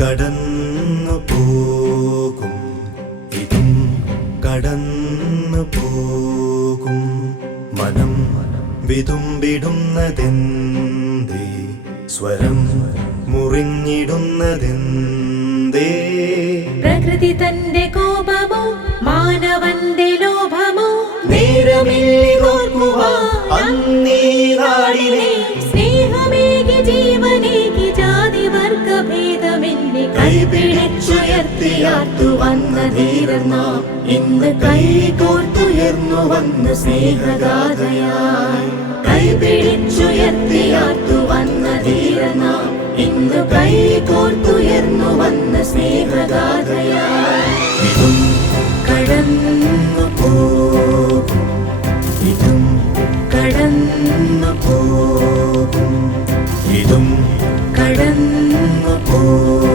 കടന്നു പോകും. ഇതും കടന്നു പോകും. മനം വിതുമ്പിടുന്നതെന്തേ? സ്വരം മുറിഞ്ഞിടുന്നതെന്തേ? ഭേദമെന്നെ കൈപിടിച്ചുയർത്തിയാർത്തു വന്ന ധീരർ ഇന്ന് കൈകോർത്തുയർന്നു വന്ന സ്നേഹഗാഥയായി കൈപിടിച്ചുയർത്തിയാർത്തു വന്ന ധീരർ ഇന്ന് കൈകോർത്തുയർന്നു വന്ന സ്നേഹഗാഥയായി ഇതും കടന്നു പോകും ഇതും കടന്നു പോകും ഇതും കടന്നു പോകും